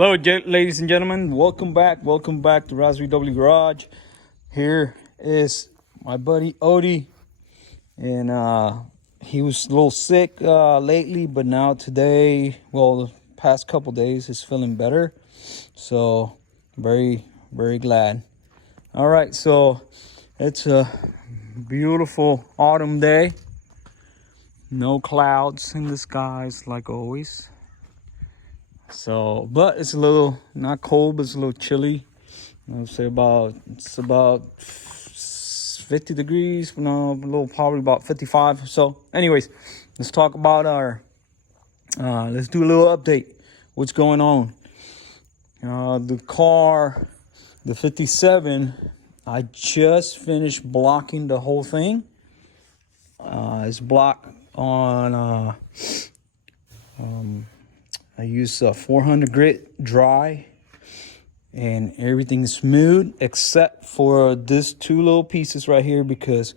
Hello, ladies and gentlemen. Welcome back. Welcome back to VW Garage. Here is my buddy Odie, and he was a little sick lately, but now today, well, the past couple days, he's feeling better. So very, very glad. All right, so it's a beautiful autumn day. No clouds in the skies like always. So, but it's a little not cold, but it's a little chilly. I would say it's about 50 degrees. No, a little, probably about 55 or so. Anyways, let's talk about let's do a little update. What's going on? The car, the 57, I just finished blocking the whole thing. It's blocked on I use 400 grit dry, and everything is smooth except for this two little pieces right here, because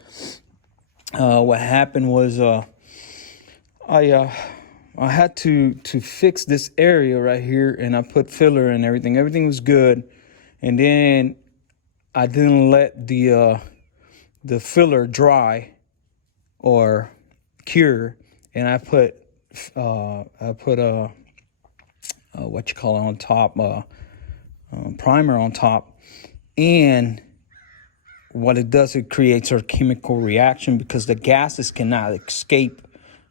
what happened was I had to fix this area right here, and I put filler and everything. Everything was good, and then I didn't let the filler dry or cure, and I put what you call it on top, primer on top, and what it does, it creates a chemical reaction because the gases cannot escape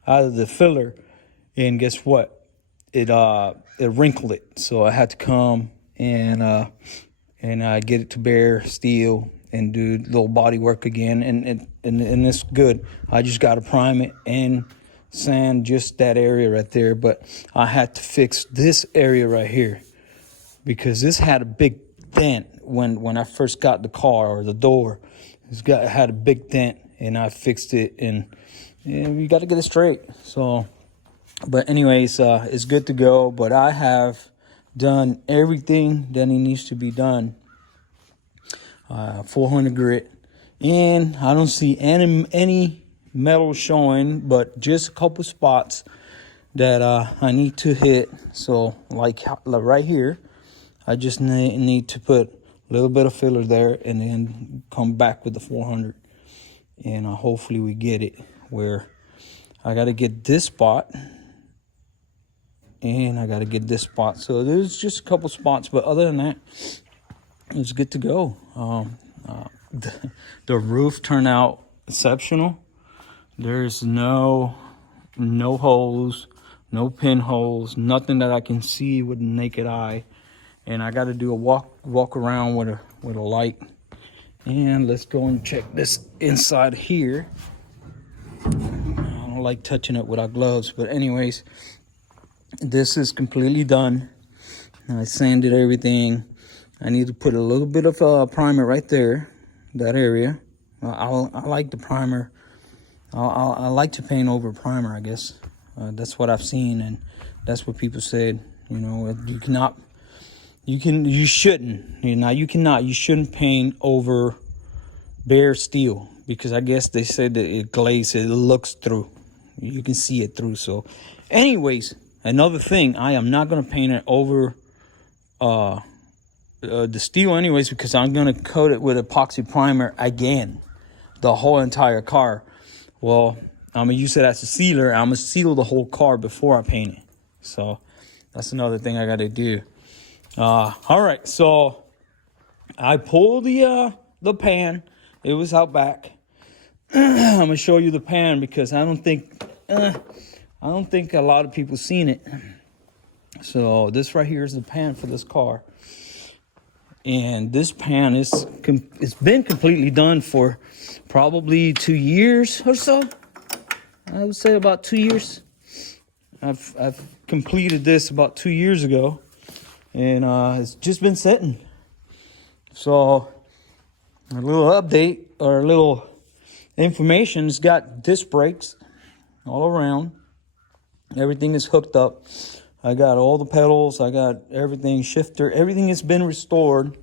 out of the filler, and guess what? It wrinkled it, so I had to come and get it to bare steel and do a little body work again, and it's good. I just got to prime it and sand just that area right there, but I had to fix this area right here because this had a big dent when I first got the car, or the door. It had a big dent, and I fixed it, and we got to get it straight. So, but anyways, it's good to go. But I have done everything that it needs to be done. 400 grit, and I don't see any metal showing, but just a couple spots that I need to hit. So like right here, I just need to put a little bit of filler there, and then come back with the 400, and hopefully we get it where I got to get this spot, and I got to get this spot. So there's just a couple spots, but other than that, it's good to go. The roof turned out exceptional. There's no holes, no pinholes, nothing that I can see with the naked eye. And I got to do a walk around with a light. And let's go and check this inside here. I don't like touching it without gloves, but anyways, this is completely done. I sanded everything. I need to put a little bit of primer right there, that area. I like the primer. I like to paint over primer, I guess. That's what I've seen, and that's what people said. You know, you shouldn't paint over bare steel, because I guess they said that it glazes, it looks through. You can see it through. So anyways, another thing, I am not going to paint it over the steel anyways, because I'm going to coat it with epoxy primer again, the whole entire car. Well, I'm going to use it as a sealer. I'm going to seal the whole car before I paint it. So that's another thing I got to do. All right, so I pulled the pan. It was out back. I'm going to show you the pan because I don't think a lot of people seen it. So this right here is the pan for this car. And this pan it's been completely done for probably 2 years or so. I would say about 2 years. I've completed this about 2 years ago, and it's just been sitting. So a little update, or a little information. It's got disc brakes all around. Everything is hooked up. I got all the pedals. I got everything, shifter. Everything has been restored.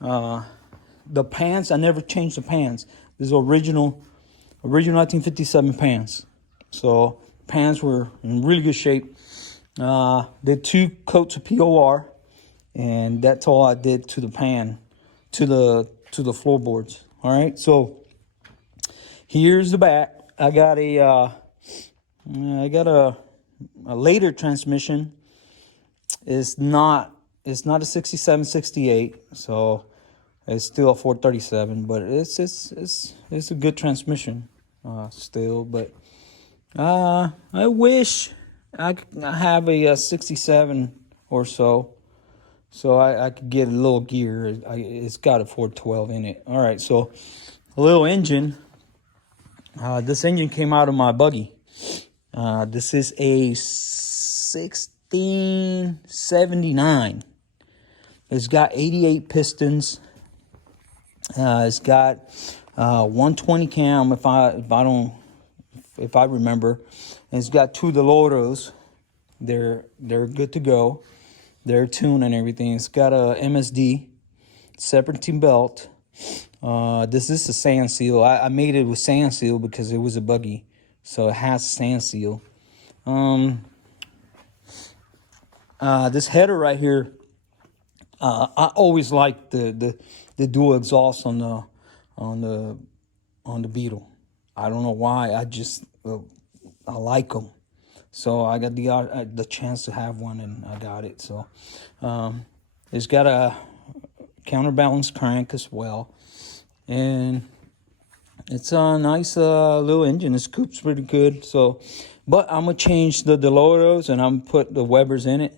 The pans, I never changed the pans. This is original 1957 pans. So pans were in really good shape. Did 2 coats of POR. and that's all I did to the pan, to the floorboards. All right, so here's the back. I got a later transmission. It's not a 67, 68, so it's still a 437, but it's a good transmission still. But I wish I have a 67 or so I could get a little gear. It's got a 412 in it. All right, so a little engine. This engine came out of my buggy. This is a 1679. It's got 88 pistons. It's got 120 cam if I remember. And it's got 2 Deloros. They're good to go. They're tuned and everything. It's got a MSD separating belt. This is a sand seal. I made it with sand seal because it was a buggy, so it has a sand seal. This header right here, I always liked the dual exhaust on the Beetle. I don't know why. I just I like them. So I got the chance to have one, and I got it. So it's got a counterbalance crank as well, and it's a nice little engine. This coupe's pretty good. So, but I'm gonna change the Deloros and I'm put the Webers in it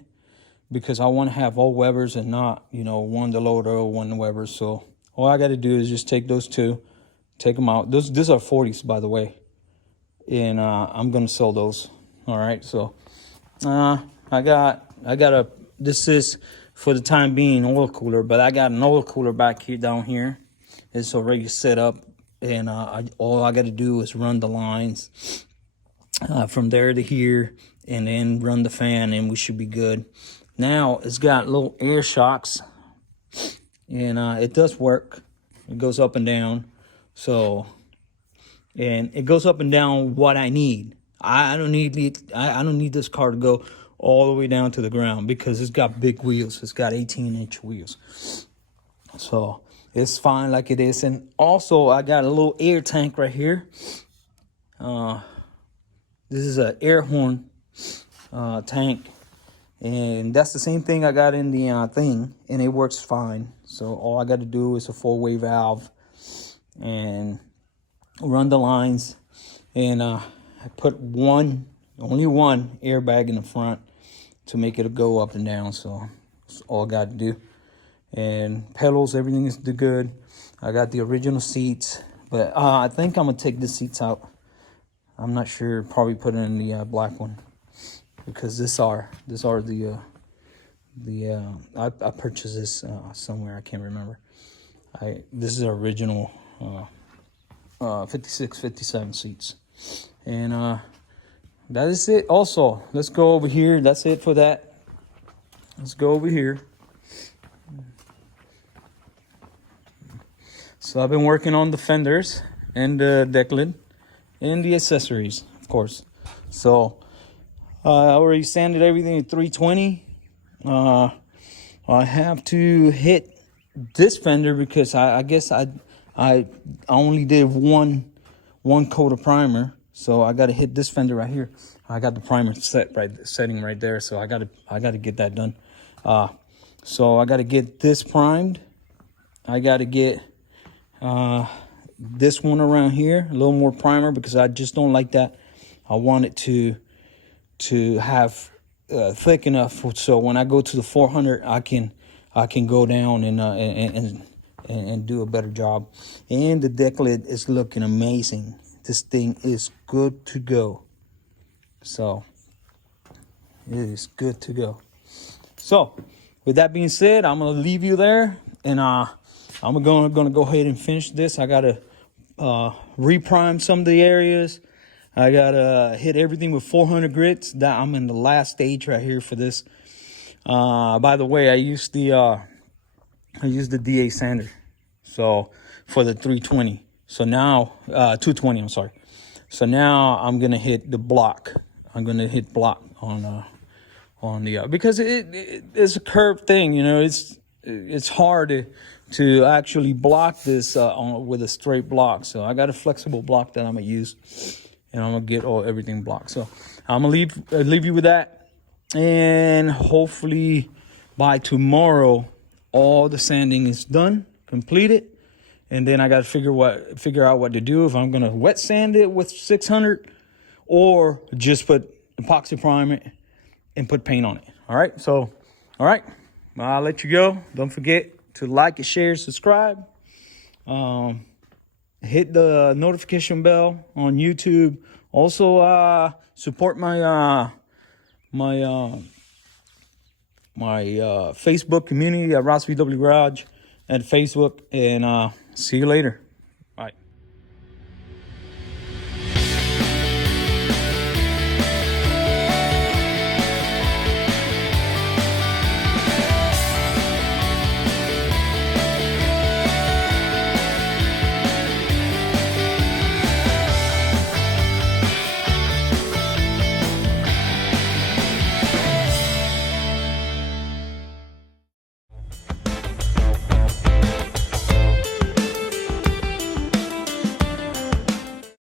because I want to have all Webers and not, one Deloro, one Weber. So all I got to do is just take those 2, take them out. These are 40s, by the way, and I'm gonna sell those. All right, so this is for the time being oil cooler, but I got an oil cooler back here down here. It's already set up, and all I got to do is run the lines from there to here, and then run the fan, and we should be good. Now it's got little air shocks, and it does work. It goes up and down, and it goes up and down what I need. I don't need this car to go all the way down to the ground because it's got big wheels. It's got 18-inch wheels. So it's fine like it is. And also I got a little air tank right here. This is an air horn tank. And that's the same thing I got in the thing, and it works fine. So all I got to do is a 4-way valve and run the lines, and I put only one airbag in the front to make it go up and down. So that's all I got to do. And pedals, everything is good. I got the original seats, but I think I'm gonna take the seats out. I'm not sure. Probably put it in the black one because these are the I purchased this somewhere. I can't remember. This is original 56, 57 seats. And that is it. Also, let's go over here. That's it for that. Let's go over here. So I've been working on the fenders and the deck lid and the accessories, of course. So I already sanded everything at 320. I have to hit this fender because I guess I only did one coat of primer. So I got to hit this fender right here. I got the primer setting right there. So I got to get that done. So I got to get this primed. I got to get this one around here, a little more primer because I just don't like that. I want it to have thick enough so when I go to the 400, I can go down and do a better job. And the deck lid is looking amazing. This thing is good to go. So it is good to go. So with that being said, I'm gonna leave you there, and I'm gonna go ahead and finish this. I gotta reprime some of the areas. I gotta hit everything with 400 grits. That I'm in the last stage right here for this. By the way, I used the DA sander, so for the 320. So now 220. I'm sorry. So now I'm gonna hit the block. I'm gonna hit block on on the because it's a curved thing, you know. It's hard to actually block this with a straight block. So I got a flexible block that I'm gonna use, and I'm gonna get everything blocked. So I'm gonna leave you with that, and hopefully by tomorrow all the sanding is done, completed, and then I got to figure out what to do, if I'm gonna wet sand it with 600 or just put epoxy primer and put paint on it. All right, so all right, I'll let you go. Don't forget to like and share, subscribe, hit the notification bell on YouTube. Also support my Facebook community at Ross VW Garage at Facebook, and see you later.